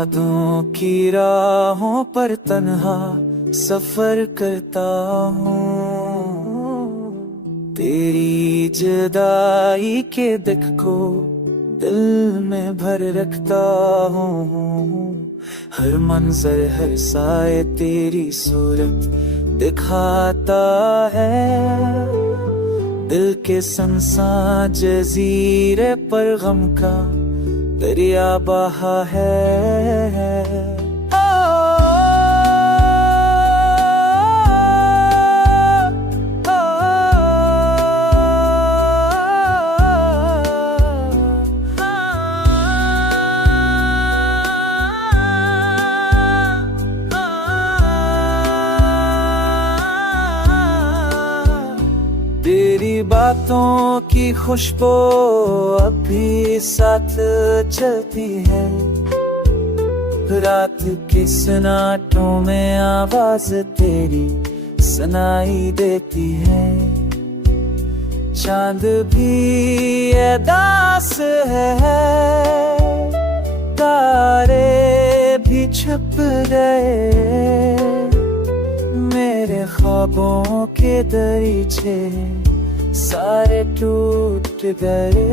यादों की राहों पर तन्हा सफर करता हूँ, तेरी जुदाई के दुख को दिल में भर रखता हूँ। हर मंजर हर साए तेरी सूरत दिखाता है, दिल के सुनसान जजीरे पर गम का दरिया बहा है। तेरी बातों की खुशबू अभी साथ चलती है, रात के सन्नाटों में आवाज तेरी सुनाई देती है। चांद भी उदास है, तारे भी छुप गए, मेरे ख्वाबों के दरीचे सारे टूट गए।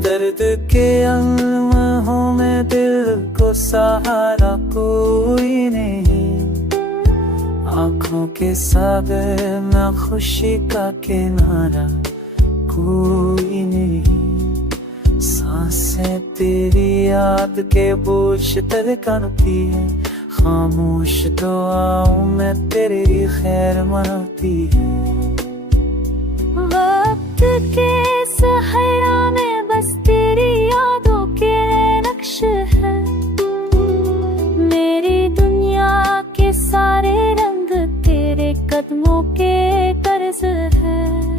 दर्द के लम्हों में दिल को सहारा कोई नहीं, आँखों के सागर में खुशी का किनारा कोई नहीं। सांसें तेरी याद के बोझ तड़कती है, खामोश दुआओं में तेरी खैर मनाती है। वक्त के सहरा में बस तेरी यादों के नक्श है, मेरी दुनिया के सारे रंग तेरे कदमों के कर्ज है।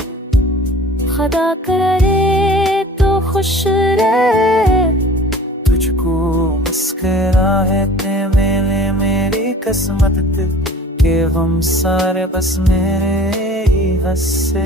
खुदा करे तो खुश रहे, तुझको मुस्कुराहटे मिले मेरी किस्मत के गम सारे बस मेरे ही हंसे।